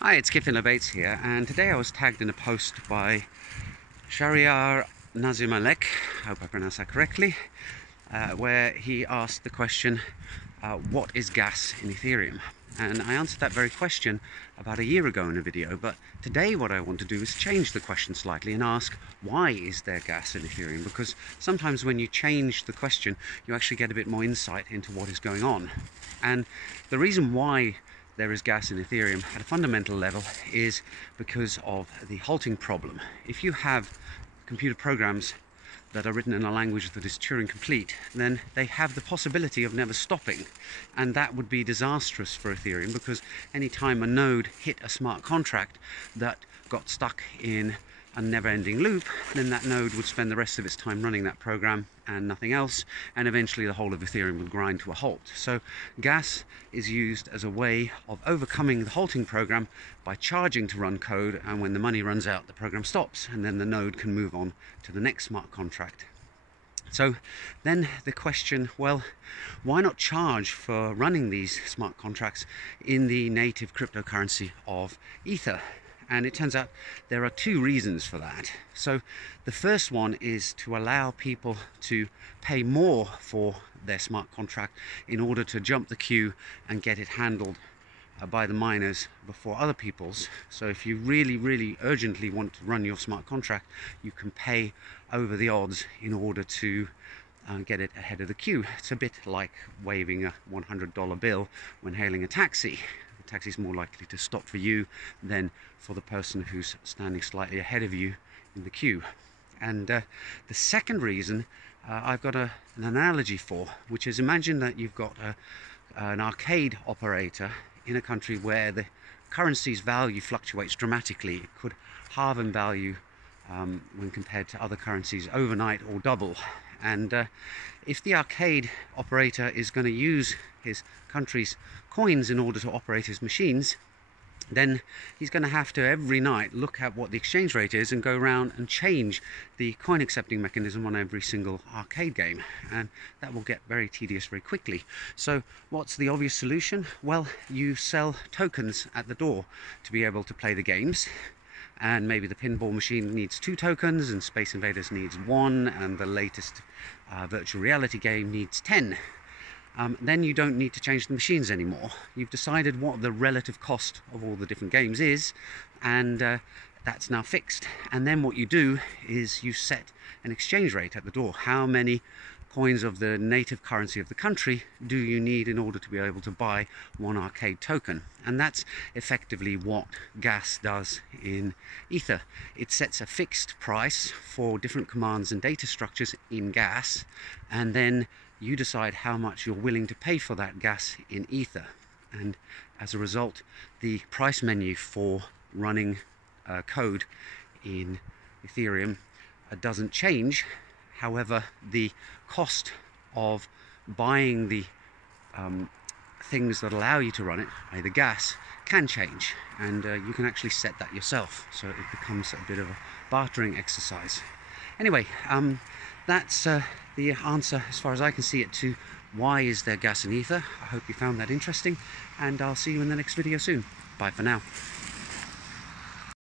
Hi, it's Kifin Bates here, and today I was tagged in a post by Shahryar Nazimalek, I hope I pronounced that correctly, where he asked the question, what is gas in Ethereum? And I answered that very question about a year ago in a video, but today what I want to do is change the question slightly and ask, why is there gas in Ethereum? Because sometimes when you change the question, you actually get a bit more insight into what is going on. And the reason why there is gas in Ethereum at a fundamental level is because of the halting problem. If you have computer programs that are written in a language that is Turing complete, then they have the possibility of never stopping, and that would be disastrous for Ethereum, because any time a node hit a smart contract that got stuck in a never-ending loop, then that node would spend the rest of its time running that program and nothing else, and eventually the whole of Ethereum would grind to a halt. So gas is used as a way of overcoming the halting program by charging to run code, and when the money runs out, the program stops, and then the node can move on to the next smart contract. So then the question, well, why not charge for running these smart contracts in the native cryptocurrency of Ether? And it turns out there are two reasons for that. So the first one is to allow people to pay more for their smart contract in order to jump the queue and get it handled by the miners before other people's. So if you really urgently want to run your smart contract, you can pay over the odds in order to get it ahead of the queue. It's a bit like waving a $100 bill when hailing a taxi. The taxi is more likely to stop for you than for the person who's standing slightly ahead of you in the queue. And the second reason I've got an analogy for, which is, imagine that you've got an arcade operator in a country where the currency's value fluctuates dramatically. It could halve in value when compared to other currencies overnight, or double. And if the arcade operator is going to use his country's coins in order to operate his machines, then he's going to have to every night look at what the exchange rate is and go around and change the coin accepting mechanism on every single arcade game, and that will get very tedious very quickly. So what's the obvious solution? Well, you sell tokens at the door to be able to play the games, and maybe the pinball machine needs 2 tokens and Space Invaders needs 1, and the latest virtual reality game needs 10. Then you don't need to change the machines anymore. You've decided what the relative cost of all the different games is, and that's now fixed. And then what you do is you set an exchange rate at the door. How many coins of the native currency of the country do you need in order to be able to buy 1 arcade token? And that's effectively what gas does in Ether. It sets a fixed price for different commands and data structures in gas, and then you decide how much you're willing to pay for that gas in Ether. And as a result, the price menu for running code in Ethereum doesn't change. However, the cost of buying the things that allow you to run it, either gas, can change, and you can actually set that yourself, so it becomes a bit of a bartering exercise. Anyway, that's the answer, as far as I can see it, to why is there gas in Ether. I hope you found that interesting, and I'll see you in the next video soon. Bye for now.